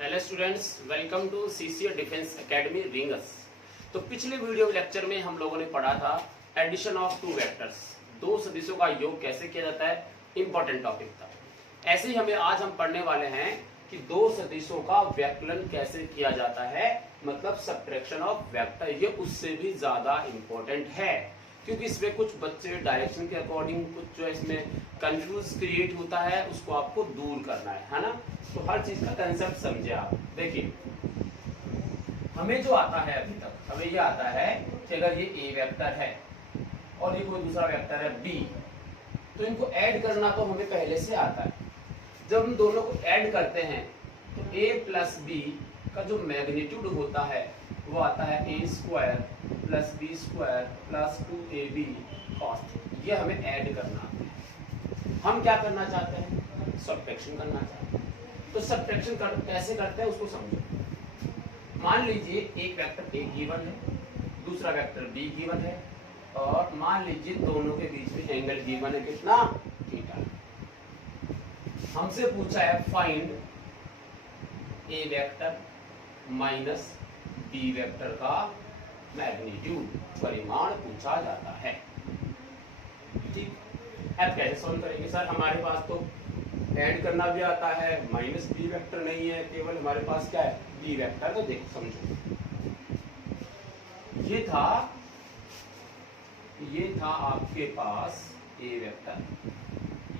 Hello students, welcome to CCA defence academy Ringas. तो पिछले video lecture में हम लोगों ने पढ़ा था एडिशन ऑफ टू वेक्टर्स, दो सदिशों का योग कैसे किया जाता है, इंपॉर्टेंट टॉपिक था। ऐसे ही आज हम पढ़ने वाले हैं कि दो सदिशों का व्यक्लन कैसे किया जाता है, मतलब सब्ट्रैक्शन ऑफ वेक्टर। ये उससे भी ज्यादा इंपॉर्टेंट है क्योंकि इसमें कुछ बच्चे डायरेक्शन के अकॉर्डिंग कुछ जो इसमें कंफ्यूज क्रिएट होता है उसको आपको दूर करना है ना। तो हर चीज का कंसेप्ट समझे आप। देखिए हमें जो आता है अभी तक, हमें ये आता है कि अगर ये ए वेक्टर है और ये कोई दूसरा वेक्टर है बी, तो इनको ऐड करना तो हमें पहले से आता है। जब हम दोनों को ऐड करते हैं तो a प्लस बी का जो मैग्नीट्यूड होता है वो आता है a square plus b square plus 2ab cos theta. ये हमें ऐड करना है। हम क्या करना चाहते हैं, सब्ट्रैक्शन करना चाहते हैं। तो सब्ट्रैक्शन कैसे करते हैं उसको समझो। मान लीजिए एक वेक्टर ए गिवन है, दूसरा वेक्टर बी गिवन है, और मान लीजिए दोनों के बीच में एंगल गिवन है, कितना, थीटा। हमसे पूछा है फाइंड ए वेक्टर माइनस बी वेक्टर का मैग्नीट्यूड, परिमाण पूछा जाता है। ठीक, अब कैसे सॉल्व करेंगे सर? हमारे पास तो ऐड करना भी आता है, माइनस बी वेक्टर नहीं है, केवल हमारे पास क्या है, बी वेक्टर। तो देखो समझो, ये था आपके पास ए वेक्टर,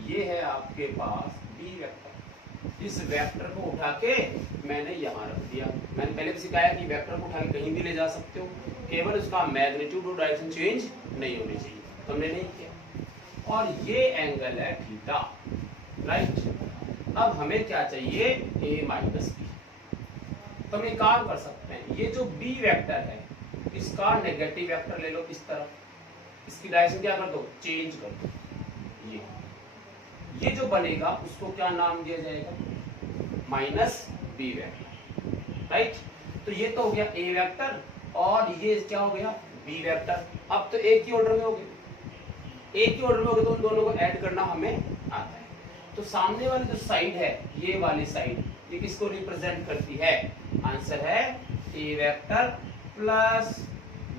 ये है आपके पास बी वेक्टर। इस वेक्टर को उठा के मैंने यहाँ रख दिया। मैंने पहले भी सिखाया कि वेक्टर को उठा के कहीं भी ले जा सकते हो, केवल उसका मैग्नीट्यूड और डायरेक्शन चेंज नहीं होनी चाहिए। तो हमने नहीं किया, और ये एंगल है थीटा, राइट। अब हमें क्या चाहिए, a माइनस बी। तो हम एक काम कर सकते हैं, ये जो b वेक्टर है इसका नेगेटिव वेक्टर ले लो इस तरफ, इसकी डायरेक्शन क्या कर दो, चेंज कर दो। ये जो बनेगा उसको क्या नाम दिया जाएगा, माइनस बी वेक्टर, राइट। तो ये तो हो गया ए वेक्टर और ये क्या हो गया, बी वेक्टर। अब तो एक ही ऑर्डर में हो गए, एक ही ऑर्डर में हो गए, तो उन दोनों को ऐड करना हमें आता है। तो सामने वाली जो साइड है, ये वाली साइड, ये किसको रिप्रेजेंट करती है, आंसर है a vector plus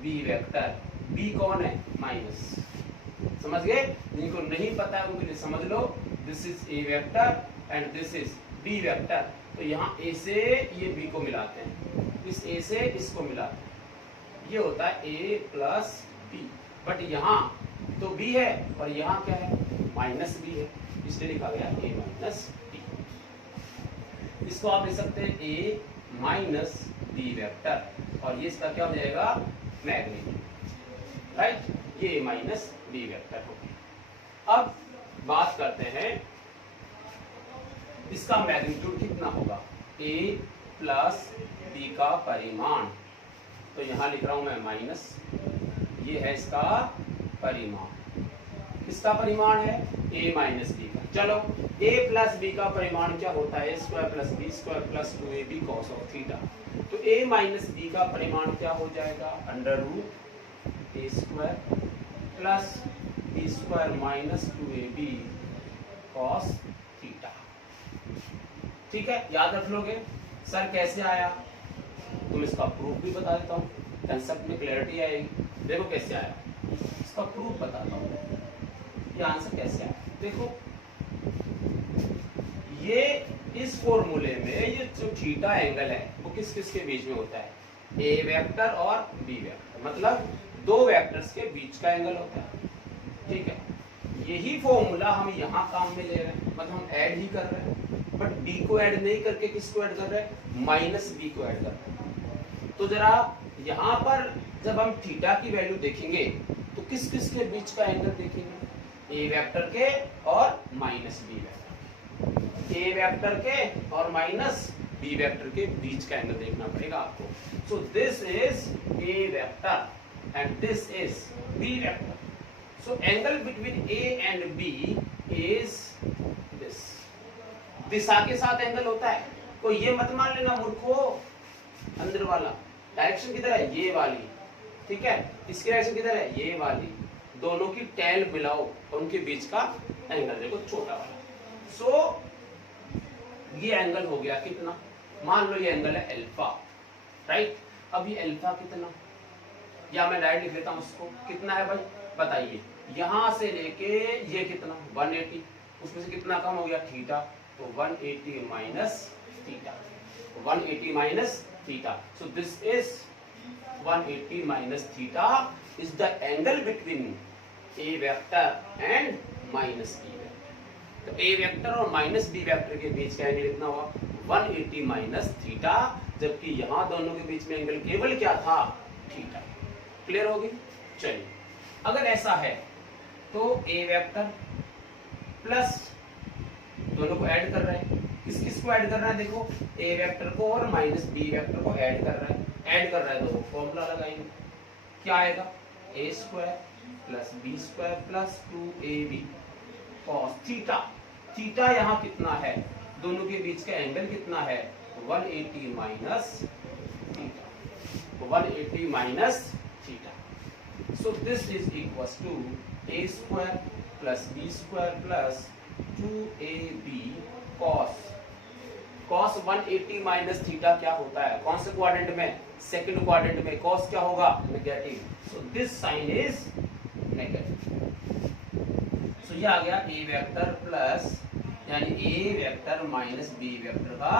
b vector. B कौन है, माइनस। समझ गए? जिनको नहीं पता है उनके लिए समझ लो, this is a vector and this is b vector. तो यहाँ ए से ये बी को मिलाते हैं, इस ए से इसको मिलाते हैं, ये होता है ए प्लस बी। बट यहाँ तो बी है और यहाँ क्या है, माइनस बी है, इसलिए लिखा गया ए माइनस बी। इसको आप लिख सकते हैं ए माइनस बी वेक्टर, और ये इसका क्या हो जाएगा, मैग्नीट्यूड, राइट। ये ए माइनस बी वेक्टर हो गया। अब बात करते हैं इसका मैग्नीट्यूड कितना होगा, a प्लस बी का परिमाण। तो यहां लिख रहा हूं मैं माइनस, ये है इसका परिमाण। किसका परिमाण है, a माइनस बी का। चलो a प्लस बी का परिमाण क्या होता है, square plus b square plus 2ab cos of theta. तो a माइनस बी का परिमाण क्या हो जाएगा, under root a square plus b square minus 2ab cos theta. ठीक है, याद रख लोगे। सर कैसे आया, तुम इसका प्रूफ भी बता देता हूँ, कंसेप्ट में क्लैरिटी आएगी। देखो कैसे आया, इसका प्रूफ बताता हूँ, ये आंसर कैसे आया। देखो ये इस फॉर्मूले में ये जो थीटा एंगल है वो किस किस के बीच में होता है, ए वेक्टर और बी वेक्टर, मतलब दो वेक्टर्स के बीच का एंगल होता है। ठीक है, यही फॉर्मूला हम यहाँ काम में ले रहे हैं, मतलब हम ऐड ही कर रहे हैं, बट b को ऐड नहीं करके किसको ऐड कर रहे हैं, माइनस b को ऐड कर रहे हैं। तो जरा यहाँ पर जब हम थीटा की वैल्यू देखेंगे तो किस किस के बीच का एंगल देखेंगे, a वेक्टर के और minus b vector, a vector के और माइनस b वेक्टर के बीच का एंगल देखना पड़ेगा आपको। सो this is a vector and this is b vector. So angle between a and b is this. दिशा के साथ एंगल होता है, कोई ये मत मान लेना मूर्खो, अंदर वाला डायरेक्शन किधर है, ये वाली, ठीक है, इसकी डायरेक्शन किधर है, ये वाली, दोनों की टेल मिलाओ और उनके बीच का एंगल देखो, छोटा वाला। सो ये एंगल हो गया कितना, मान लो ये एंगल है अल्फा, राइट। अब ये अल्फा कितना, या मैं डायरेक्ट लिख लेता हूं उसको, कितना है भाई बताइए, यहां से लेके ये कितना 180, उसमें से कितना कम हो गया थीटा, तो 180 minus theta, 180 minus theta, so this is 180 minus theta is the angle between a vector and minus b vector. तो ए वेक्टर और माइनस बी वेक्टर के बीच का एंगल कितना हुआ 180 माइनस थीटा, जबकि यहां दोनों के बीच में एंगल केवल क्या था थीटा। क्लियर होगी। चलिए अगर ऐसा है तो ए वेक्टर प्लस, दोनों को ऐड कर रहे हैं, किस किस को ऐड कर रहा है देखो, ए वेक्टर को और माइनस बी वेक्टर को ऐड कर रहा है, ऐड कर रहा है तो फॉर्मूला लगाएंगे, क्या आएगा a square plus b square plus 2ab cos theta. Theta यहाँ कितना है, दोनों के बीच का एंगल कितना है 180 minus theta, 180 minus theta. So this is equals to a square plus b square plus 2ab cos 180 minus theta क्या होता है, कौन से क्वाड्रेंट में, सेकंड क्वाड्रेंट में, cos क्या होगा negative, so this sign is negative. so ये आ गया a वेक्टर प्लस यानी a vector minus b vector का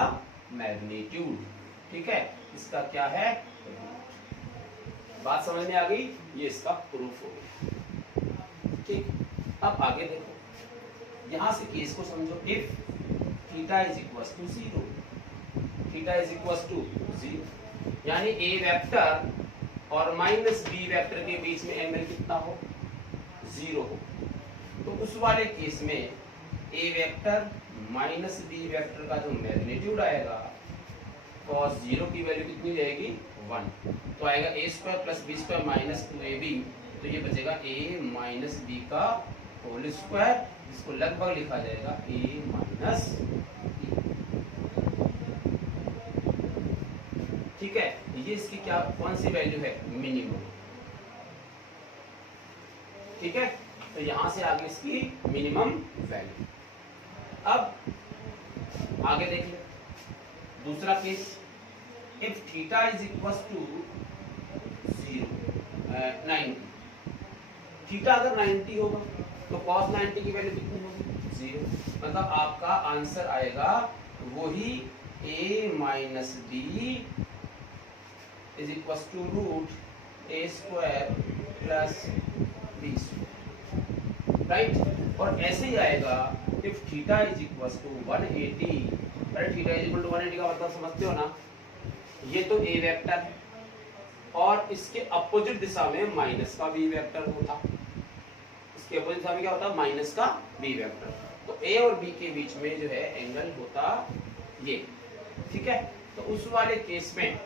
मैग्नीट्यूड, ठीक है, इसका क्या है, बात समझ में आ गई, ये इसका प्रूफ हो गया, ठीक। अब आगे देखो, यहां से केस को समझो, if theta is equals to 0, theta is equals to 0 यानी ए वेक्टर और माइनस बी वेक्टर के बीच में एंगल कितना हो 0 हो, तो उस वाले केस में ए वेक्टर माइनस बी वेक्टर का जो मैग्नीट्यूड आएगा cos 0 की वैल्यू कितनी रहेगी 1, तो आएगा a square plus b square minus 2ab, तो ये बचेगा a माइनस बी का होल स्क्वायर, जिसको लगभग लिखा जाएगा a माइनस बी, ठीक है। ये इसकी क्या कौन सी वैल्यू है मिनिमम, ठीक है, तो यहां से आगे इसकी मिनिमम वैल्यू। अब आगे देख ले दूसरा case, if theta is equals to 90, theta अगर 90 होगा तो cos 90 की वैल्यू कितनी होगी 0, मतलब आपका आंसर आएगा वही a minus b is equals to root a square plus b square, right. और ऐसे ही आएगा if theta is equals to 180, अरे थीटा इज इक्वल टू 180 का मतलब समझते हो ना, ये तो ए वेक्टर है और इसके अपोजिट दिशा में माइनस का बी वेक्टर होता, इसके अपोजिट दिशा में क्या होता माइनस का बी वेक्टर, तो ए और बी के बीच में जो है एंगल होता ये, ठीक है। तो उस वाले केस में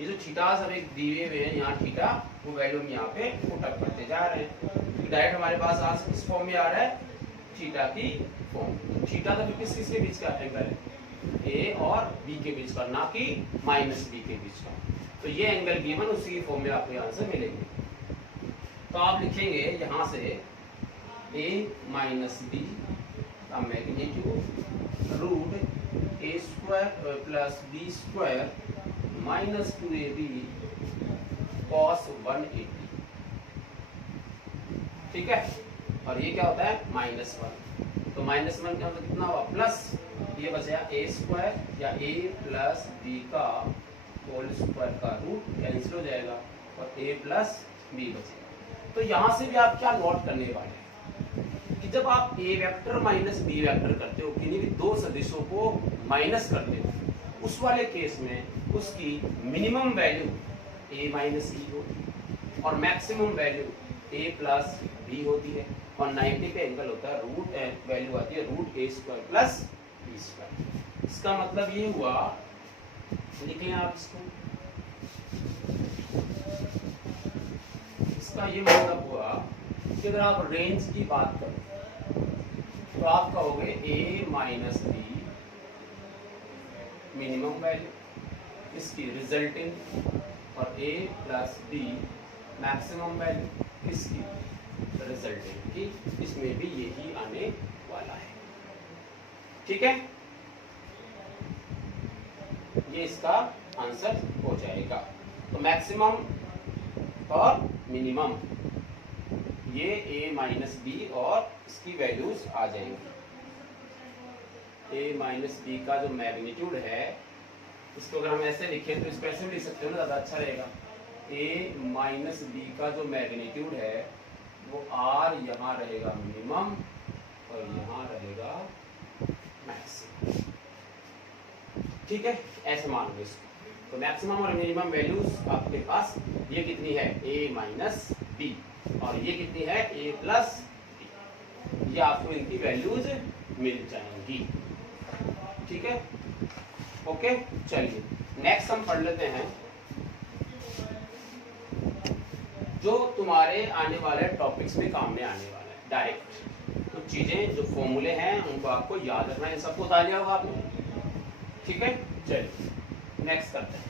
ये जो थीटा सब एक दिए हुए हैं यहाँ थीटा, वो वैल्यू हम यहाँ पे पुट अप करते जा रहे हैं, डायरेक्ट हमारे पास आज किस फॉर्म में आ रहा है थीटा की फॉर्म, थीटा तो किस किस के बीच का एंगल है ए और बी के बीच का, ना कि माइनस बी के बीच का, तो ये एंगल गिवन उसी की फॉर्म में आपको आंसर मिलेंगे। तो आप लिखेंगे यहाँ से a माइनस बी का magnitude root a square plus b square minus 2ab cos 180, ठीक है, और ये क्या होता है -1, तो -1 का मतलब कितना हुआ प्लस, ये बचा a स्क्वायर या a प्लस b का होल स्क्वायर का रूट कैंसिल हो जाएगा और a प्लस b बचेगा। तो यहाँ से भी आप क्या नोट करने वाले हैं कि जब आप a vector minus b vector करते हो, किन्हीं भी दो सदिशों को माइनस करते हो, उस वाले केस में उसकी minimum value a minus e होती और maximum value a plus b होती है, और 90 पे एंगल होता है रूट वैल्यू आती है root a square plus b square. इसका मतलब ये हुआ, लिख लें आप इसको, इसका ये मतलब हुआ कि अगर आप रेंज की बात करो तो आप कहोगे a minus b minimum value, इसकी रिजल्टिंग, और a plus b maximum value, इसकी रिजल्टिंग की, इसमें भी यही आने वाला है, ठीक है। ये इसका आंसर हो जाएगा। तो मैक्सिमम और मिनिमम ये a माइनस बी और इसकी वैल्यूज आ जाएंगी। a माइनस बी का जो मैग्नीट्यूड है इसको अगर हम ऐसे लिखें तो इसको ऐसे भी लिख सकते हो ना, ज़्यादा अच्छा रहेगा। a माइनस बी का जो मैग्नीट्यूड है वो r यहाँ रहेगा मिनिमम और यहाँ रहेगा मैक्सिमम। ठीक है, ऐसे मान लो इसको। तो मैक्सिमम और मिनिमम वैल्यूज आपके पास ये कितनी है a माइनस बी और ये कितनी है a प्लस बी। ये आपको इनकी वैल्यूज मिल जाएंगी। ठीक है, ओके। चलिए नेक्स्ट हम पढ़ लेते हैं जो तुम्हारे आने वाले टॉपिक्स में काम में आने वाला है। डायरेक्ट कुछ चीजें जो फॉर्मूले हैं उनको आपको याद रखना है। सबको बता दिया होगा आपने। ठीक है, चलिए नेक्स्ट करते हैं।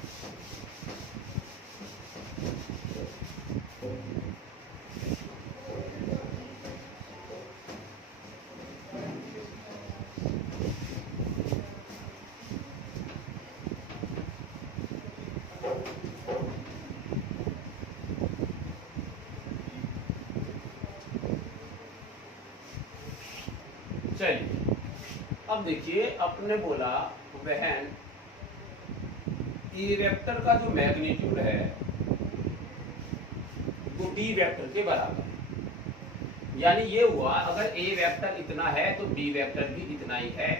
चलिए अब देखिए, अपने बोला वहन ए वेक्टर का जो मैग्नीट्यूड है वो बी वेक्टर के बराबर। यानी ये हुआ अगर ए वेक्टर इतना है तो बी वेक्टर भी इतना ही है।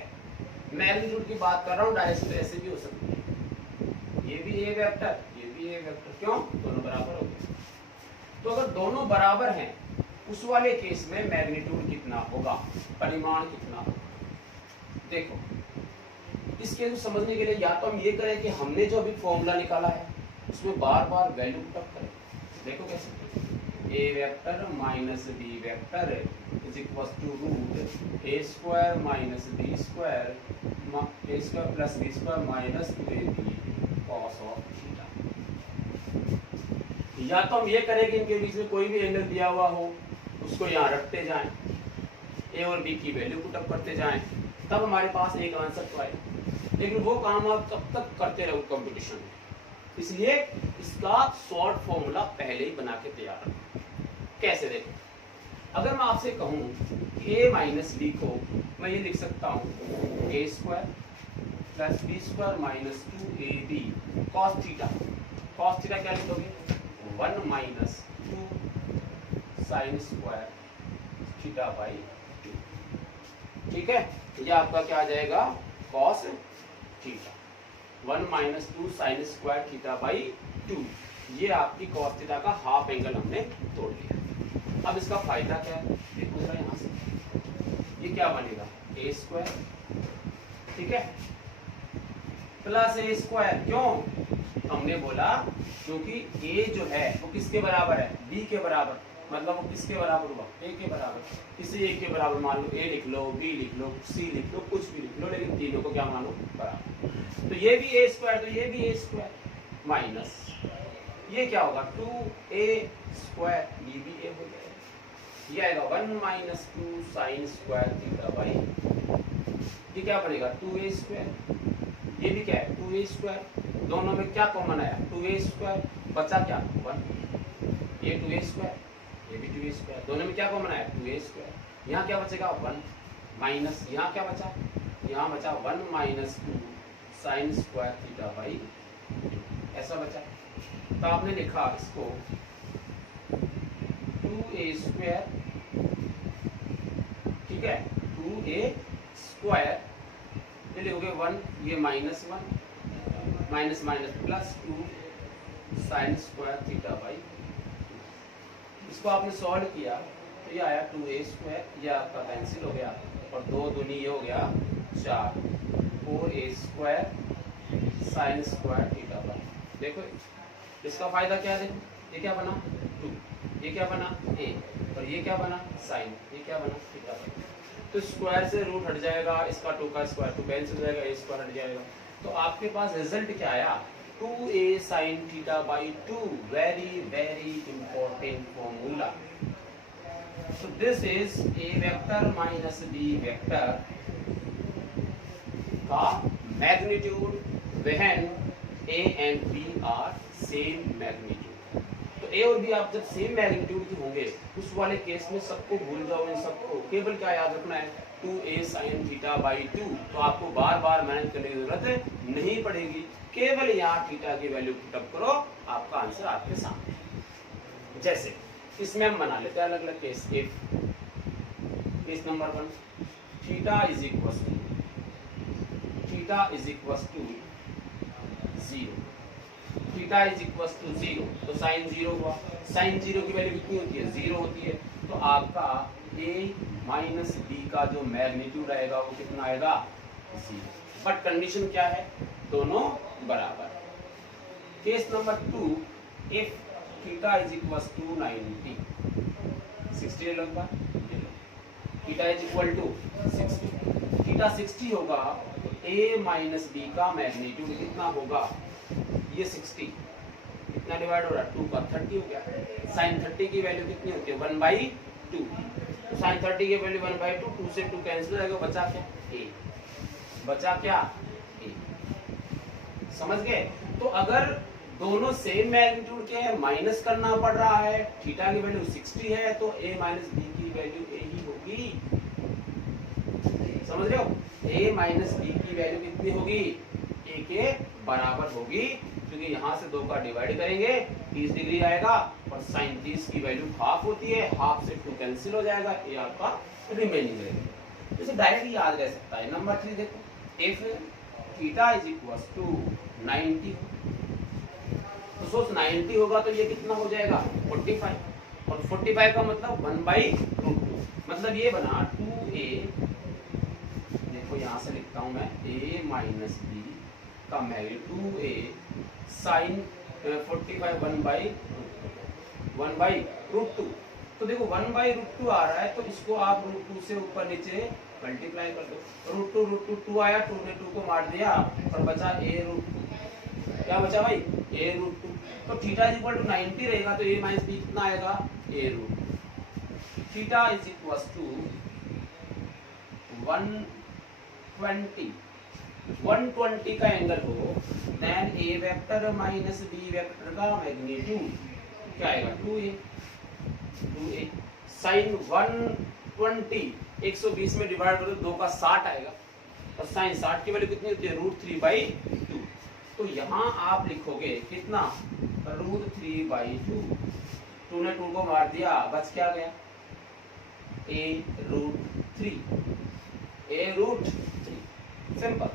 मैग्नीट्यूड की बात कर रहा हूँ, डायरेक्ट ऐसे भी हो सकती है। ये भी ए वेक्टर, ये भी ए वेक्टर, क्यों? दोनों बराबर हो गए। तो अगर दोनों बराबर हैं उस वाले केस में मैग्नीट्यूड कितना होगा, परिमाण कितना होगा। देखो इसके तो समझने के लिए या तो हम ये करें कि हमने जो अभी फॉर्मूला निकाला है उसमें बार बार वैल्यू पुट करें। देखो कैसे, a vector minus b vector is equal to root a square minus b square, a square plus b square minus 2ab cos of theta. या तो हम ये करें कि इनके बीच में कोई भी एंगल दिया हुआ हो उसको यहाँ रखते जाएं, ए और बी की वैल्यू पुटअप करते जाएं, तब हमारे पास एक आंसर तो आए। लेकिन वो काम आप कब तक करते रहो कंपटीशन में, इसलिए इसका शॉर्ट फॉर्मूला पहले ही बना के तैयार रखो। कैसे? देखो, अगर मैं आपसे कहूँ कि a माइनस बी को मैं ये लिख सकता हूँ a square plus b square minus 2ab cos theta. Cos theta क्या लिखोगे? 1 minus 2 sine square theta by 2। ठीक है, ये आपका क्या आ जाएगा? Cos theta. 1 minus 2 sine square theta by 2। ये आपकी कॉस थीटा का हाफ एंगल हमने तोड़ लिया। अब इसका फायदा क्या है देखो जरा यहाँ से, ये क्या बनेगा? ए स्क्वायर, ठीक है, प्लस ए स्क्वायर। क्यों? हमने बोला क्योंकि ए जो है वो किसके बराबर है? बी के बराबर। मतलब वो किसके बराबर हुआ? ए के बराबर। किसी एक के बराबर मान लो, ए लिख लो, बी लिख लो, सी लिख लो, कुछ भी लिख लो, लेकिन तीनों को क्या मानो? बराबर। तो ये भी ए स्क्वायर, तो ये भी ए स्क्वायर माइनस ये क्या होगा? 2a स्क्वायर, ये भी ए हो जाएगा। ये आएगा 1 minus 2 sine square theta by, ये क्या बनेगा? 2a square. ये भी क्या है? 2a square. दोनों में क्या कॉमन आया? 2a square. बचा क्या? 1। ये 2a स्क्वायर, ये भी 2a स्क्वायर। दोनों में क्या कॉमन आया? 2a square. यहाँ क्या बचेगा? 1 माइनस, यहाँ क्या बचा? यहाँ बचा 1 minus 2 sine square theta by, ऐसा बचा। तो आपने लिखा इसको 2a स्क्वायर, ठीक है, 2a स्क्वायर, ये लिखोगे 1, ये minus 1 minus minus plus 2 sine square theta by. इसको आपने सॉल्व किया तो ये आया 2a स्क्वायर, ये आपका कैंसिल हो गया और 2 दूनी ये हो गया 4, 4a square sine square theta by. देखो इसका फायदा क्या है? देखो ये क्या बना? 2, ये क्या बना? a, और ये क्या बना? साइन, ये क्या बना? Theta by. तो स्क्वायर से रूट हट जाएगा, इसका 2 का स्क्वायर तो कैंसिल हो जाएगा, a स्क्वायर हट जाएगा। तो आपके पास रिजल्ट क्या आया? 2a sine theta by 2। Very very important formula. So this is a vector minus b vector का magnitude when and b are same magnitude. तो ए और बी आप जब सेम मैग्नीट्यूड के होंगे उस वाले केस में सबको भूल जाओ, इन सबको केवल क्या याद रखना है 2a sin थीटा बाई 2। तो आपको बार बार मेहनत करने की जरूरत नहीं पड़ेगी, केवल यहाँ थीटा की वैल्यू पुटअप करो, आपका आंसर आपके सामने। जैसे इसमें हम बना लेते हैं अलग अलग case. Case number 1, theta is equal to 0, theta is equal to 0, तो साइन 0 हुआ। साइन 0 की वैल्यू कितनी होती है 0 होती है, तो आपका a माइनस बी का जो मैग्नीट्यूड आएगा वो कितना आएगा 0। बट कंडीशन क्या है, दोनों बराबर। Case number 2, if theta is equal to 90, 60 लगभग, theta is equal to 60, theta 60 होगा तो a माइनस बी का मैग्नीट्यूड कितना होगा, ये 60 कितना डिवाइड हो रहा है 2 का 30 हो गया। साइन 30 की वैल्यू कितनी होती है 1/2, तो साइन 30 की वैल्यू 1/2, 2 से 2 कैंसिल हो जाएगा, बचा क्या a, बचा क्या a। समझ गए? तो अगर दोनों सेम मैग्नीट्यूड के हैं, माइनस करना पड़ रहा है, थीटा की वैल्यू 60 है तो a माइनस बी की वैल्यू a ही होगी। समझ रहे हो? a माइनस बी की वैल्यू कितनी होगी, a के बराबर होगी, क्योंकि यहाँ से 2 का डिवाइड करेंगे 30 डिग्री आएगा और साइन 30 की वैल्यू हाफ होती है, हाफ से 2 कैंसिल हो जाएगा, ये आपका रिमेनिंग रहेगा। इसे डायरेक्ट याद रह सकता है। नंबर 3 देखो, if theta is equal to 90, तो सोच 90 होगा तो ये कितना हो जाएगा 45, और 45 का मतलब 1/√2, मतलब ये बना 2a, देखो यहाँ से लिखता हूँ मैं a माइनस बी का मैग्नीट्यूड 2a साइन 45 1/√2। तो देखो 1/√2 आ रहा है, तो इसको आप √2 से ऊपर नीचे मल्टीप्लाई कर दो। √2 आया, 2 ने 2 को मार दिया और बचा a√2। क्या बचा भाई a√2। तो थीटा इज इक्वल टू 90 रहेगा तो a माइनस बी कितना आएगा a√2। Theta is equal to 120 का एंगल हो, then a vector minus b vector का मैग्नीट्यूड क्या आएगा 2a। साइन 120 120 में डिवाइड करो 2 का 60 आएगा, और साइन 60 की वैल्यू कितनी होती है √3/2। तो यहाँ आप लिखोगे कितना √3/2, 2 ने 2 को मार दिया, बच क्या गया a√3। सिंपल।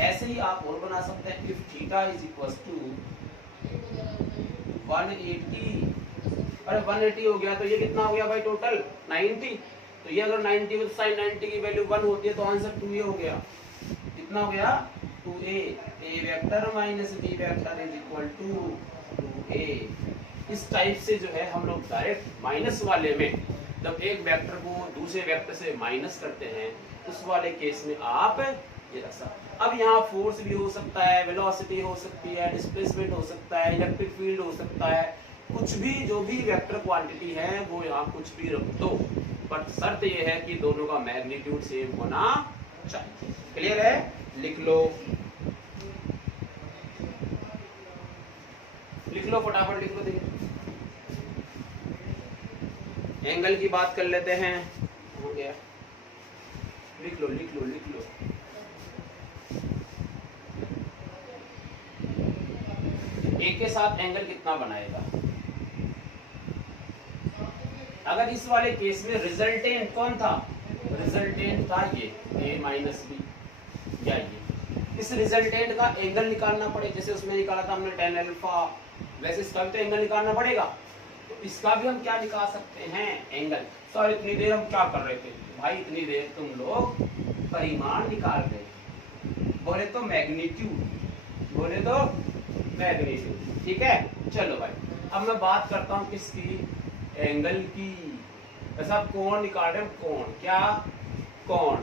ऐसे ही आप और बना सकते हैं, if theta is equal to 180, अरे 180 हो गया तो ये कितना हो गया भाई टोटल 90, तो ये अगर 90 हो तो साइन 90 की वैल्यू 1 होती है, तो आंसर 2a हो गया। कितना हो गया 2a। a vector minus b vector is equal to 2a। इस टाइप से जो है हम लोग डायरेक्ट माइनस वाले में जब एक वेक्टर को दूसरे वेक्टर से माइनस करते हैं, उस वाले केस में आप ये रख सकते। अब यहाँ फोर्स भी हो सकता है, वेलोसिटी हो सकती है, डिस्प्लेसमेंट हो सकता है, इलेक्ट्रिक फील्ड हो सकता है, कुछ भी जो भी वेक्टर क्वांटिटी है वो यहाँ कुछ भी रख दो, बट शर्त ये है कि दोनों का मैग्नीट्यूड सेम होना चाहिए। क्लियर है? लिख लो फटाफट लिख लो। देखिए एंगल की बात कर लेते हैं, हो गया, लिख लो। ए के साथ एंगल कितना बनाएगा? अगर इस वाले केस में रिजल्टेंट कौन था, रिजल्टेंट था ये a माइनस बी, या ये इस रिजल्टेंट का एंगल निकालना पड़े, जैसे उसमें निकाला था हमने tan अल्फा, वैसे इसका भी तो एंगल निकालना पड़ेगा। तो इसका भी हम क्या निकाल सकते हैं एंगल। सर इतनी देर हम क्या कर रहे थे भाई, इतनी देर तुम लोग परिमाण निकाल रहे, बोले तो मैग्नीट्यूड, ठीक है। चलो भाई अब मैं बात करता हूँ किसकी, एंगल की। ऐसा कोण निकाल रहे, कोण क्या, कोण।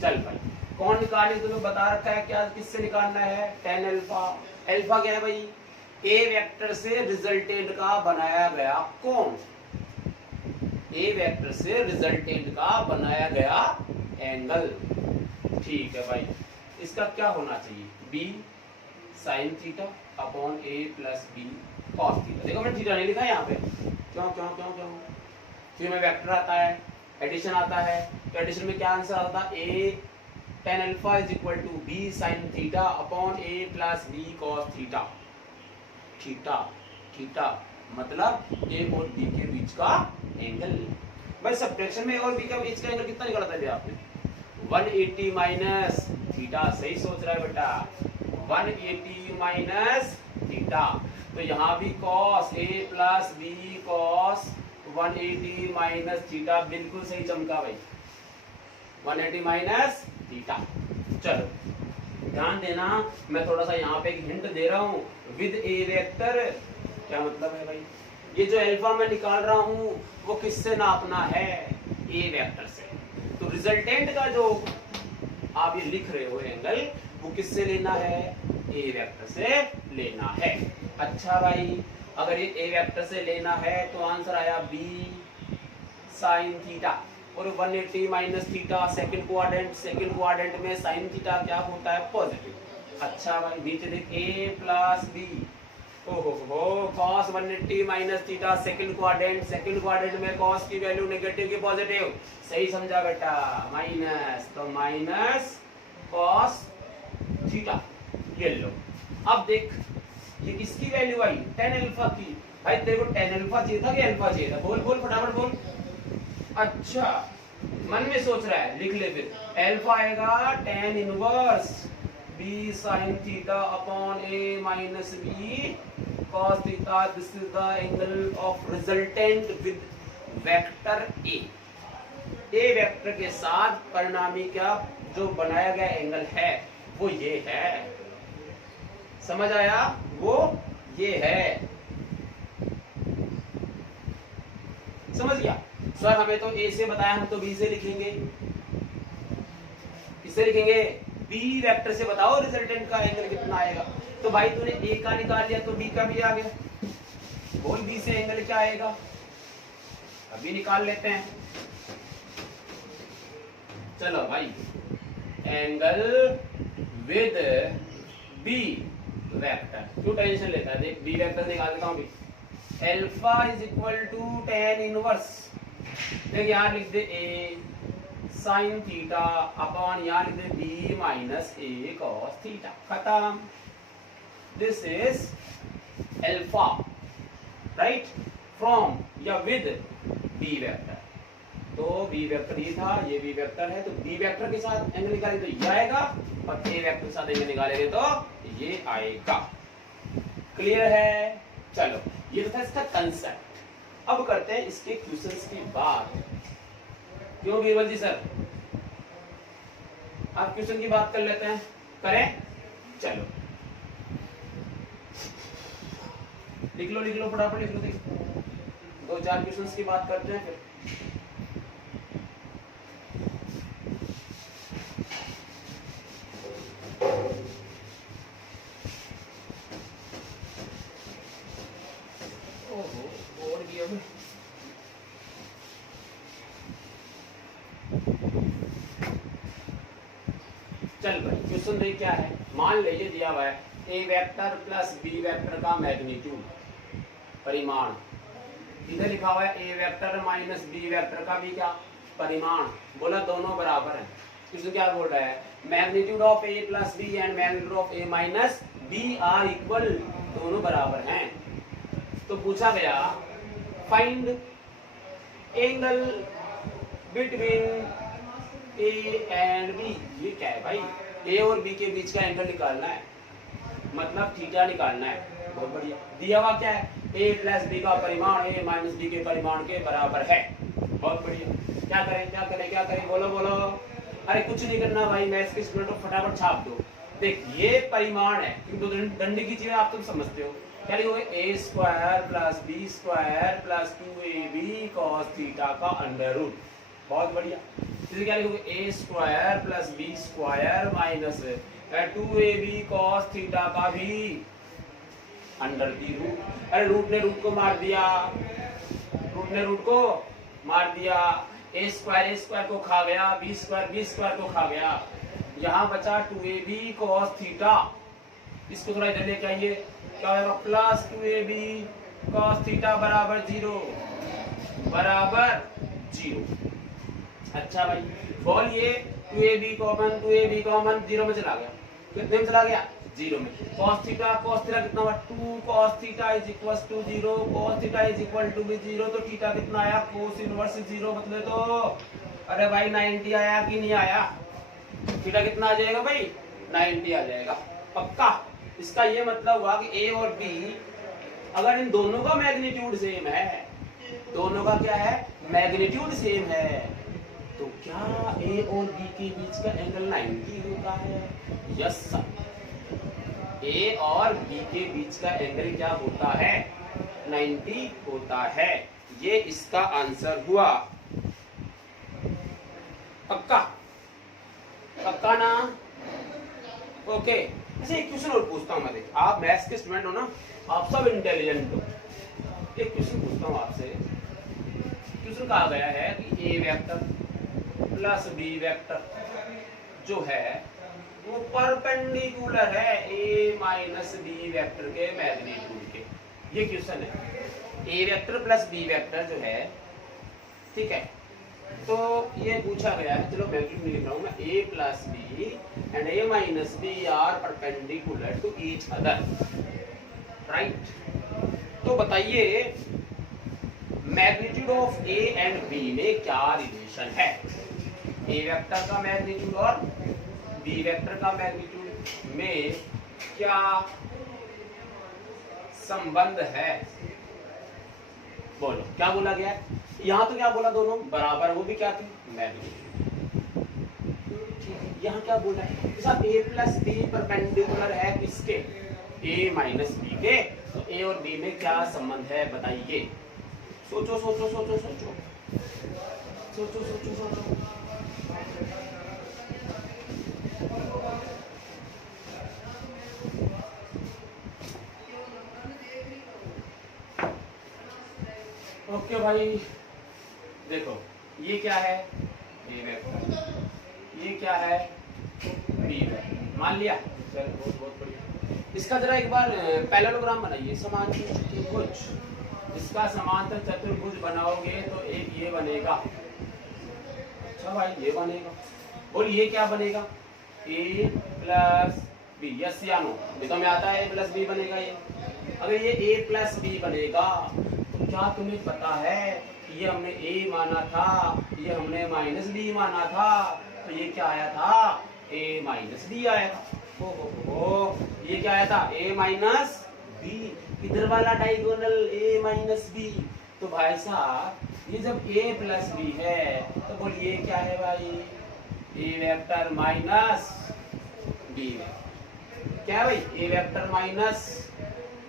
चल भाई कोण निकालने तुम्हें बता रखा है, क्या किससे निकालना है, tan अल्फा। अल्फा क्या है भाई, ए वेक्टर से रिजल्टेंट का बनाया गया कोण, ए वेक्टर से रिजल्टेंट का बनाया गया एंगल। ठीक है भाई, इसका क्या होना चाहिए, B. Sine theta upon a plus b cos theta. देखो मैंने थीटा नहीं लिखा है यहाँ पे, क्यों क्यों क्यों क्यों? फिर में वेक्टर आता है, एडिशन आता है, तो एडिशन में क्या आंसर आता था? A tan alpha is equal to b sine theta upon a plus b cos theta. Theta theta मतलब ए और बी के बीच का एंगल। भाई सब्ट्रैक्शन में ए और बी के बीच का एंगल कितना निकाला था आपने? 180 माइनस थीटा। सही सोच रहा है बेटा, 180 माइनस थीटा। तो यहाँ भी cos a plus b cos 180 minus theta, बिल्कुल सही चमका भाई, 180 माइनस थीटा। चलो ध्यान देना, मैं थोड़ा सा यहाँ पे एक हिंट दे रहा हूँ। विद ए वेक्टर क्या मतलब है भाई? ये जो अल्फा मैं निकाल रहा हूँ वो किससे नापना है? ए वेक्टर से। तो रिजल्टेंट का जो आप ये लिख रहे हो एंगल, वो किससे लेना है? ए वेक्टर से लेना है। अच्छा भाई, अगर ये ए वेक्टर से लेना है तो आंसर आया बी साइन थीटा और 180 माइनस थीटा सेकंड क्वाड्रेंट में साइन थीटा क्या होता है? पॉजिटिव। अच्छा भाई नीचे देख, ए प्लस बी, ओहो cos 180 minus theta second quadrant में cos की वैल्यू नेगेटिव की पॉजिटिव। सही समझा बेटा, माइनस, तो माइनस cos थीटा। ये लो, अब देख ये किसकी वैल्यू आई? tan अल्फा की। भाई तेरे को tan अल्फा चाहिए था कि अल्फा चाहिए था? बोल बोल फटाफट बोल। अच्छा मन में सोच रहा है, लिख ले फिर। अल्फा आएगा tan inverse b sin theta upon a minus b cos theta. This is the angle of resultant with vector a। a vector के साथ परिणामी क्या जो बनाया गया एंगल है वो ये है। समझ आया? वो ये है। समझ गया? सर हमें तो ए से बताया, हम तो बी से लिखेंगे। किससे लिखेंगे? बी वेक्टर से बताओ रिजल्टेंट का एंगल कितना आएगा। तो भाई तूने ए का निकाल लिया तो बी का भी आ गया। बोल बी से एंगल क्या आएगा? अभी निकाल लेते हैं। चलो भाई, एंगल विद बी वेक्टर। क्यों टेंशन लेता है? देख बी वेक्टर निकाल देता हूं भी। Alpha is equal to tan inverse, देख यहाँ लिख दे ए साइन थीटा अपॉन यहाँ लिख दे b minus a cos theta. खत्म। This is alpha right from या विद बी वेक्टर। तो बी वेक्टर ये था, ये बी वेक्टर है, तो बी वेक्टर के साथ एंगल निकालेंगे तो ये आएगा और ए वेक्टर के साथ एंगल निकालेंगे तो ये आएगा। क्लियर है? चलो ये तो था इसका कंसेप्ट। अब करते हैं इसके क्वेश्चंस की बात। क्यों बीरबल जी सर, आप क्वेश्चन की बात कर लेते हैं? करें? चलो लिख लो फटाफट लिख लो। देख 2-4 क्वेश्चंस की बात करते हैं फिर। चल भाई क्वेश्चन देख क्या है। मान लीजिए दिया हुआ है a vector plus b vector का मैग्नीट्यूड, परिमाण। इधर लिखा हुआ है a vector minus b vector का भी क्या परिमाण। बोला दोनों बराबर है। क्वेश्चन क्या बोल रहा है? Magnitude of a plus b and magnitude of a minus b are equal, दोनों बराबर हैं। तो पूछा गया find angle between a and b. ये क्या है भाई? ए और बी के बीच का एंगल निकालना है, मतलब थीटा निकालना है। बहुत बढ़िया। दिया हुआ क्या है? ए प्लस बी का परिमाण ए माइनस बी के परिमाण के बराबर है। बहुत बढ़िया। क्या करें क्या करें क्या करें? बोलो बोलो। अरे कुछ नहीं करना भाई, मैथ्स के स्टूडेंट को फटाफट छाप दो। देख ये परिमाण है, क्योंकि दंड की चीजें आप तुम समझते हो। क्या लिखोगे? A square plus b square plus 2ab cos theta का अंडर रूट। बहुत बढ़िया। इसे क्या लिखोगे? A square plus b square minus 2ab cos theta का भी अंडर दी रूट। अरे रूट ने रूट को मार दिया, रूट ने रूट को मार दिया। ए स्क्वायर को खा गया, बी स्क्वायर को खा गया। यहाँ बचा 2ab cos थीटा इसको थोड़ा इधर लेके आइए, क्या होगा प्लस 2ab cos थीटा बराबर 0 बराबर 0। अच्छा भाई बोलिए 2ab कॉमन 0 में चला गया, कितने में चला गया 0 में। cos थीटा कितना हुआ 2 cos theta is equal to 0, cos theta is equal to 0, तो थीटा कितना आया cos इनवर्स 0 मतलब तो अरे भाई 90 आया कि नहीं आया, थीटा कितना आ जाएगा भाई 90 आ जाएगा पक्का। इसका ये मतलब हुआ कि a और b अगर इन दोनों का मैग्नीट्यूड सेम है, दोनों का क्या है मैग्नीट्यूड सेम है, तो क्या a और b के बीच का एंगल 90 होता है? यस सर, a और b के बीच का एंगल क्या होता है 90 होता है। ये इसका आंसर हुआ पक्का, पक्का ना? ओके। अच्छा एक क्वेश्चन और पूछता हूँ मैं, देख आप मैथ्स के स्टूडेंट हो ना, आप सब इंटेलिजेंट हो, एक क्वेश्चन पूछता हूँ आपसे। क्वेश्चन कहा गया है कि ए वेक्टर प्लस बी वेक्टर जो है वो परपेंडिकुलर है ए माइनस बी वेक्टर के मैग्नीट्यूड के। ये क्वेश्चन है, a vector plus b vector जो है, ठीक है, तो ये पूछा गया है, चलो मैग्नीट्यूड लिख रहा हूँ मैं, a plus b and a minus b are perpendicular to each other, right. तो बताइए magnitude of a and b में क्या रिलेशन है? a वेक्टर का मैग्नीट्यूड और b वेक्टर का मैग्नीट्यूड में क्या संबंध है? बोलो क्या बोला गया है? यहाँ तो क्या बोला दोनों बराबर, वो भी क्या थी मैग्नीट्यूड। यहाँ क्या बोला है a प्लस बी परपेंडिकुलर है किसके a माइनस बी के, तो a और b में क्या संबंध है बताइए। सोचो सोचो सोचो सोचो सोचो सोचो सोचो। ओके भाई देखो ये क्या है ए वेक्टर, ये क्या है बी वेक्टर, मान लिया चलो बहुत बहुत बढ़िया। इसका जरा एक बार पैरेललोग्राम बनाइए, समांतर चतुर्भुज, इसका समांतर चतुर्भुज बनाओगे तो एक ये बनेगा, अच्छा भाई ये बनेगा, और ये क्या बनेगा ए प्लस बी, यस या नो? ये तो में आता है ए प्लस बी बनेगा। ये अगर ये ए प्लस बी बनेगा तो क्या तुम्हें पता है ये हमने a माना था, ये हमने माइनस बी माना था, तो ये क्या आया था a माइनस बी आया था। ओ ये क्या आया था a माइनस बी, इधर वाला डायगोनल a माइनस बी, तो भाई साहब ये जब a प्लस बी है तो बोलिए क्या है भाई a vector minus b vector, क्या है भाई a vector minus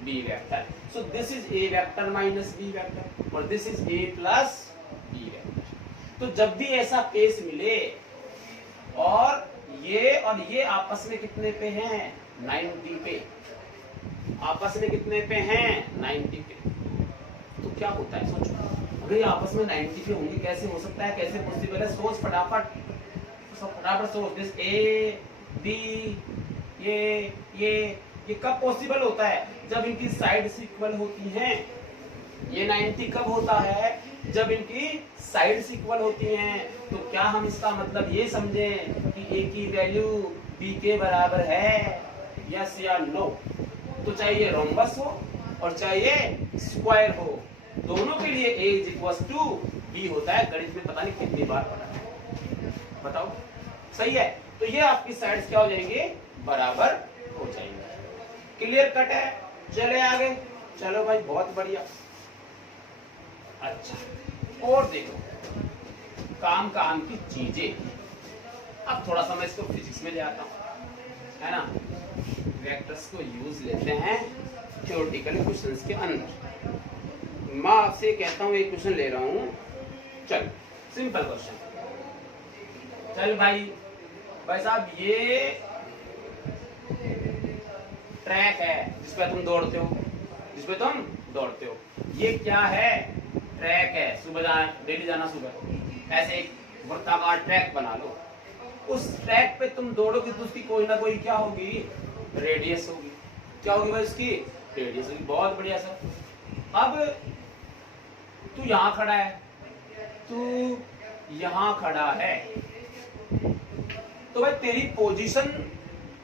b vector. So this is a vector minus b vector और this is a plus b vector। तो जब भी ऐसा केस मिले और ये आपस में कितने पे हैं 90 पे, आपस में कितने पे हैं 90 पे, तो क्या होता है सोचो, अगर ये आपस में 90 पे होंगे कैसे हो सकता है, कैसे पॉसिबल है? सोच फटाफट फटाफट सोच। दिस a b ये कब पॉसिबल होता है? जब इनकी साइड्स इक्वल होती हैं। ये 90 कब होता है? जब इनकी साइड्स इक्वल होती हैं। तो क्या हम इसका मतलब ये समझें कि a की वैल्यू b के बराबर है, यस या नो? तो चाहे ये रोम्बस हो और चाहे ये स्क्वायर हो, दोनों के लिए a is equal to b होता है। गणित में पता नहीं कितनी बार पढ़ा है, बताओ सही है? तो ये आपकी साइड्स क्या हो जाएंगे बराबर हो जाएंगे। क्लियर कट है? चले आगे, चलो भाई बहुत बढ़िया। अच्छा और देखो काम की चीजें, अब थोड़ा सा मैं इसको फिजिक्स में ले आता हूँ, है ना? वेक्टर्स को यूज लेते हैं थ्योरेटिकल क्वेश्चंस के अंदर। मैं आपसे कहता हूँ एक क्वेश्चन ले रहा हूँ, चल सिंपल क्वेश्चन। चल भाई साहब ये ट्रैक है जिसपे तुम दौड़ते हो, ये क्या है? ट्रैक है। सुबह जाना, डेली जाना सुबह, ऐसे एक वृत्ताकार ट्रैक बना लो। उस ट्रैक पे तुम दौड़ोगे तो उसकी कोई ना कोई क्या होगी रेडियस होगी, क्या होगी भाई इसकी रेडियस होगी। बहुत बढ़िया सर। अब तू यहां खड़ा है, तू यहां खड़ा है, तो भाई तेरी पोजीशन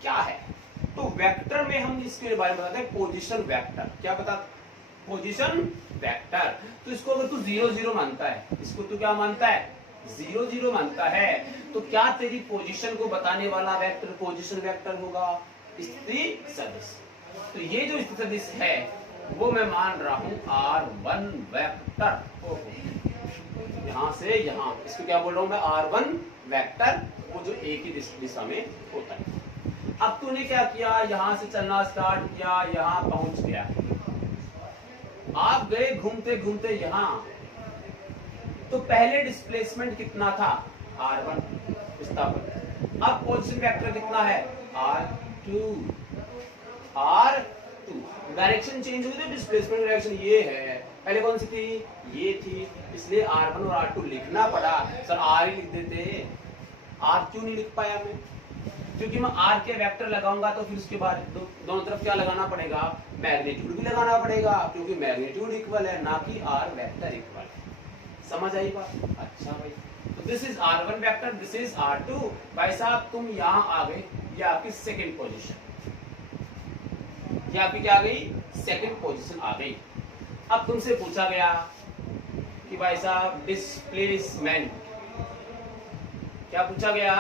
क्या है? तो वेक्टर में हम इसके बारे में बताते हैं पोजीशन वेक्टर। क्या बता? Position vector. तो इसको अगर तू 0 0 मानता है, इसको तू क्या मानता है? 0 0 मानता है, तो क्या तेरी पोजीशन को बताने वाला वेक्टर पोजीशन वेक्टर होगा? स्थिति सदिश। तो ये जो स्थिति सदिश है वो मैं मान रहा हूं R1 वेक्टर। यहां से यहां, इसको क्या बोल रहा हूं मैं? R1 वेक्टर, वो जो एक ही दिशा में होता है। अब तूने क्या किया? यहां से चलना स्टार्ट किया, यहां पहुंच गया, आप गए घूमते घूमते यहां, तो पहले डिस्प्लेसमेंट कितना था? R1 विस्थापन। अब पोजीशन वेक्टर कितना है? R2। डायरेक्शन चेंज हुई तो डिस्प्लेसमेंट डायरेक्शन ये है, पहले कौन सी थी? ये थी, इसलिए R1 और R2 लिखना पड़ा। सर R ही लिख देते, R क्यों नहीं लिख पाया मैं? क्योंकि मैं R के वेक्टर लगाऊंगा तो फिर उसके बाद दोनों तरफ क्या लगाना पड़ेगा? मैग्नीट्यूड भी लगाना पड़ेगा, क्योंकि मैग्नीट्यूड इक्वल है ना कि R वेक्टर इक्वल है। समझ आई बात? अच्छा भाई, तो this is R1 vector, this is R2। भाई साहब तुम यहां आ गए, ये आपकी सेकंड पोजीशन, ये आपकी क्या आ गई? सेकंड पोजीशन आ गई। अब तुमसे पूछा गया कि भाई साहब डिस्प्लेसमेंट, क्या पूछा गया?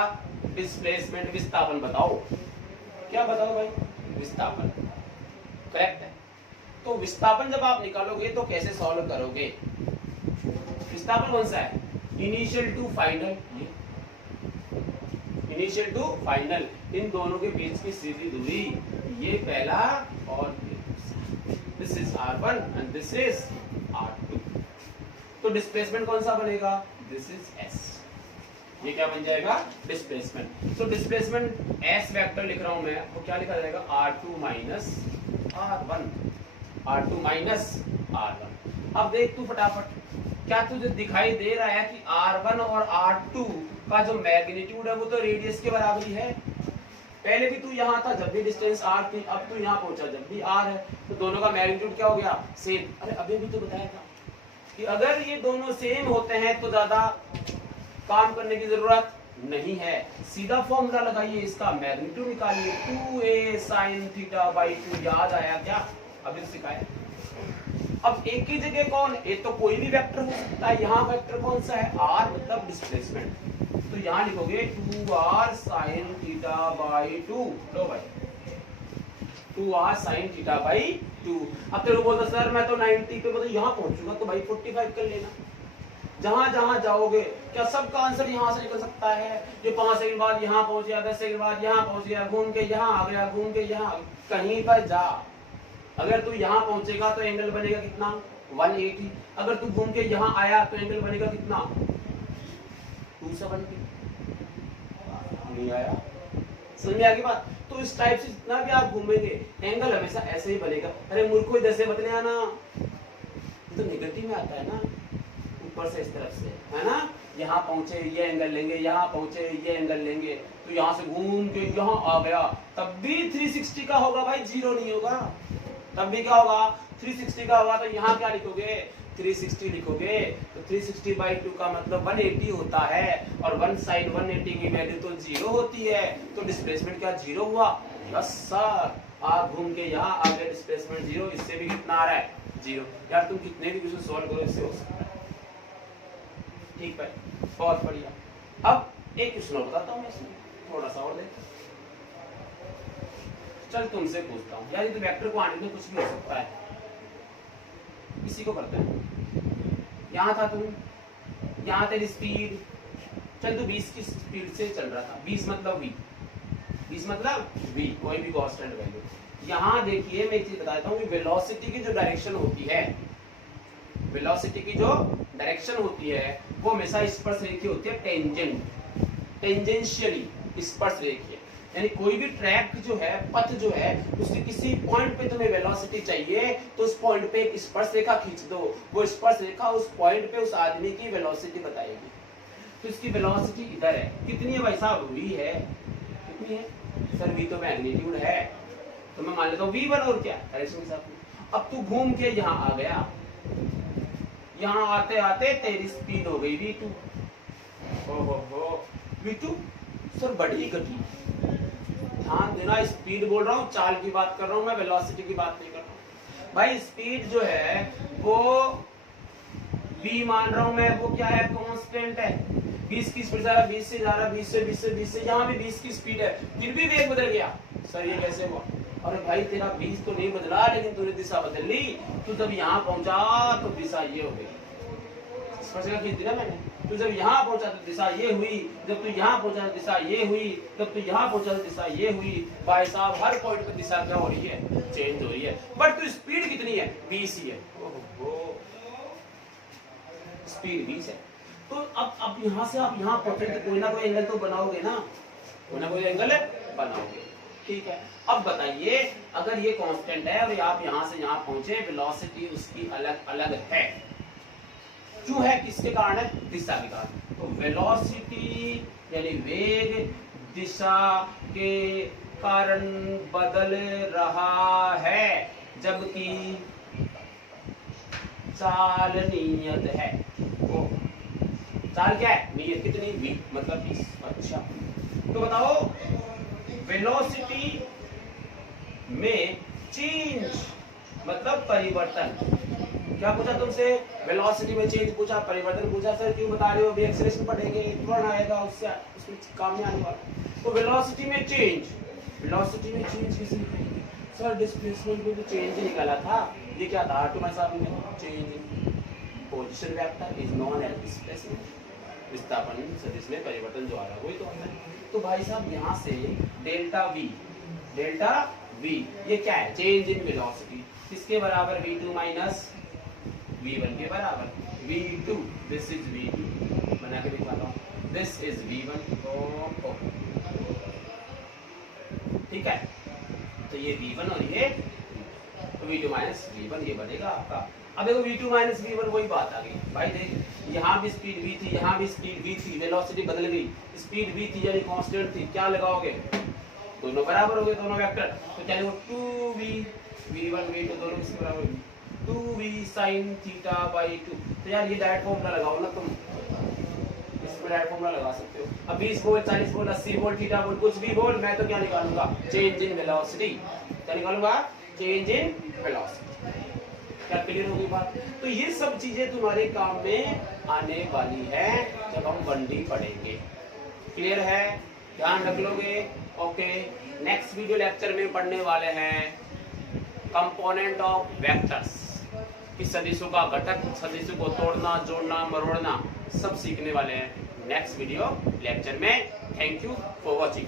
डिस्प्लेसमेंट, विस्थापन बताओ। क्या बताओ भाई? विस्थापन। करेक्ट है। तो विस्थापन जब आप निकालोगे तो कैसे सॉल्व करोगे? विस्थापन कौन सा है? Initial to final, initial to final, इन दोनों के बीच की सीधी दूरी, ये पहला और this is R1 and this is R2। तो डिस्प्लेसमेंट कौन सा बनेगा? This is S। ये क्या बन जाएगा? डिस्प्लेसमेंट। तो डिस्प्लेसमेंट S वेक्टर लिख रहा हूं मैं, वो क्या लिखा जाएगा? R2 minus R1, R2 minus R1। अब देख तू फटाफट, क्या तुझे दिखाई दे रहा है कि R1 और R2 का जो मैग्नीट्यूड है वो तो रेडियस के बराबर ही है। पहले भी तू यहाँ था जब भी डिस्टेंस R थी, अब तू यहाँ पहुंचा जब भी R है, तो दोनों का मैग्नीट्यूड क्या हो गया? सेम। अरे अभी भी तो बताया था कि अगर ये दोनों सेम होते हैं तो ज्यादा काम करने की जरूरत नहीं है, सीधा फॉर्मूला लगाइए, इसका मैग्नीट्यूड निकालिए, 2a sin थीटा बाई 2। याद आया क्या? अभी सिखाया। अब एक की जगह कौन? एक तो कोई भी वेक्टर हो सकता है, यहाँ वेक्टर कौन सा है? R, मतलब डिस्प्लेसमेंट। तो यहाँ लिखोगे 2r sin थीटा बाई 2। लो भाई, 2r sin थीटा बाई 2। अब तेरे को बोलता सर मैं तो 90 पे मतलब यहाँ पहुंचूंगा, तो भाई 45 कर लेना। जहां जहां जाओगे क्या सबका आंसर यहां से निकल सकता है? जो 5 सेकंड बाद यहाँ पहुंच गया, 10 सेकंड बाद यहाँ पहुंच गया, घूम के यहाँ आ गया, घूम के यहाँ, कहीं पर जा। अगर तू यहाँ पहुंचेगा तो एंगल बनेगा कितना? 180। अगर तू घूम के यहाँ आया तो एंगल बनेगा कितना? 270। नहीं आया? समझ में आ गई बात? तो इस टाइप से जितना भी आप घूमेंगे एंगल हमेशा ऐसे ही बनेगा। अरे मूर्खों, इधर से बदले आना, तो नेगेटिव में आता है ना, ऊपर से इस तरफ से, है ना? यहाँ पहुंचे ये एंगल लेंगे, यहाँ पहुंचे ये एंगल लेंगे, तो यहाँ से घूम के यहाँ आ गया, तब भी 360 का होगा भाई, 0 नहीं होगा। तब भी क्या होगा? 360 का होगा। तो यहाँ क्या लिखोगे? 360 लिखोगे, तो 360 बाई 2 का मतलब 180 होता है, और 1 साइन 180 की वैल्यू तो 0 होती है, तो डिस्प्लेसमेंट क्या 0 हुआ? Yes sir. आप घूम के यहाँ आ गए, डिस्प्लेसमेंट 0, इससे भी कितना आ रहा है? 0। यार तुम कितने भी क्वेश्चन सॉल्व करो इससे हो सकता है। ठीक है, बहुत बढ़िया। अब एक क्वेश्चन और बताता हूँ मैं इसमें, थोड़ा सा और देखो। चल तुमसे पूछता हूँ यार, ये तो वेक्टर को आने में कुछ भी हो सकता है, इसी को करते हैं। यहाँ था तुम, यहाँ तेरी स्पीड, चल तू 20 की स्पीड से चल रहा था, 20 मतलब v, 20 मतलब v, कोई भी कांस्टेंट वैल्यू। यहाँ देखिए मैं एक चीज बता देता हूँ कि वेलोसिटी की जो डायरेक्शन होती है, वेलोसिटी की जो डायरेक्शन होती है वो हमेशा स्पर्शरेखीय होती है, टेंजेंशियली स्पर्शरेखीय। यानी कोई भी ट्रैक जो है, पथ जो है, उसके किसी पॉइंट पे तुम्हें वेलोसिटी चाहिए तो उस पॉइंट पे एक स्पर्श रेखा खींच दो, वो स्पर्श रेखा उस पॉइंट पे उस आदमी की वेलोसिटी बताएगी। तो इसकी वेलोसिटी इधर है, कितनी है भाई साहब? v है। कितनी है सर? v तो मैग्नीट्यूड है, तो मैं मान लेता हूँ v1 और क्या डायरेक्शन के साथ। अब तू घूम के यहाँ आ गया, यहाँ आते आते तेरी स्पीड हो गई v2। ओहो v2 सर बढ़ी घटी, ध्यान देना, स्पीड बोल रहा हूँ, चाल की बात कर रहा हूँ मैं, वेलोसिटी की बात नहीं कर रहा हूँ भाई। स्पीड जो है वो v मान रहा हूँ मैं, वो क्या है, कांस्टेंट है। 20 की स्पीड से 20 से जा रहा, 20 से 20 से 20 से, यहाँ भी 20 की स्पीड है, फिर भी वेग बदल गया। सर ये कैसे हुआ? अरे भाई तेरा 20 तो नहीं बदला, लेकिन तूने दिशा बदल ली। तू जब यहाँ पहुंचा तो दिशा ये हो गई, समझ खींच दी ना मैंने। तू जब यहाँ पहुंचा तो दिशा ये हुई, जब तू यहाँ पहुंचा तो दिशा ये हुई, जब तू यहाँ पहुंचा तो दिशा ये हुई। भाई साहब हर पॉइंट पे दिशा क्या हो रही है, चेंज हो रही है, बट तू स्पीड कितनी है, 20 ही है। स्पीड 20 है। तो अब यहाँ से आप यहाँ पहुंचे तो कोई ना कोई एंगल तो बनाओगे ना, कोई ना कोई एंगल बनाओगे, ठीक है। अब बताइए अगर ये कांस्टेंट है और आप यहाँ से यहाँ पहुंचे, वेलोसिटी उसकी अलग अलग है, क्यों है, किसके कारण है, दिशा के कारण। तो वेलोसिटी यानी वेग दिशा के कारण बदल रहा है, जबकि चाल नियत है। ओ, चाल क्या है, नियत कितनी, v मतलब 20। अच्छा तो बताओ वेलोसिटी में चेंज मतलब परिवर्तन, क्या पूछा तुमसे, वेलोसिटी में चेंज पूछा, परिवर्तन पूछा। सर क्यों बता रहे हो, अभी एक्सेलरेशन पढ़ेंगे, त्वरण आएगा, उससे उसमें काम नहीं आने वाला। तो वेलोसिटी में चेंज, वेलोसिटी में चेंज किसे लिखेंगे सर, डिस्प्लेसमेंट में तो चेंज ही निकाला था, ये क्या था, तुम्हारे साथ में change in position vector is known as displacement, विस्थापन सदिश में परिवर्तन जो आ रहा है वही तो होता है। तो भाई साहब यहाँ से डेल्टा v ये क्या है, चेंज इन वेलोसिटी, किसके बराबर, v2 माइनस v1 के बराबर। v2 दिस इज v2, बना के दिखाता हूँ, दिस इज v1, ठीक है। तो ये v1 और ये v2 माइनस v1 ये बनेगा आपका। अब देखो v2 माइनस v1 वही बात आ गई भाई, देख यहाँ भी स्पीड v थी, यहाँ भी स्पीड v थी, वेलोसिटी बदल गई, स्पीड v थी यानी कांस्टेंट थी, क्या लगाओगे, दोनों बराबर हो गए, दोनों वेक्टर। तो क्या लिखो, 2v v1 v2 दोनों किसके बराबर, 2v sin थीटा बाई 2। तो यार ये डायरेक्ट फॉर्मूला लगाओ ना तुम, इसमें डायरेक्ट फॉर्मूला लगा सकते हो। अब 20 volt 40 volt 80 volt theta volt कुछ भी बोल, मैं तो क्या निकालूंगा, चेंज इन वेलोसिटी, क्या निकालूंगा, चेंज इन वेलोसिटी। क्या क्लियर होगी बात? तो ये सब चीजें तुम्हारे काम में आने वाली है जब हम 1D पढ़ेंगे, क्लियर है, ध्यान रख लोगे। ओके, नेक्स्ट वीडियो लेक्चर में पढ़ने वाले हैं कंपोनेंट ऑफ वेक्टर्स, कि सदिशों का घटक, सदिशों को तोड़ना, जोड़ना, मरोड़ना, सब सीखने वाले हैं नेक्स्ट वीडियो लेक्चर में। Thank you for watching.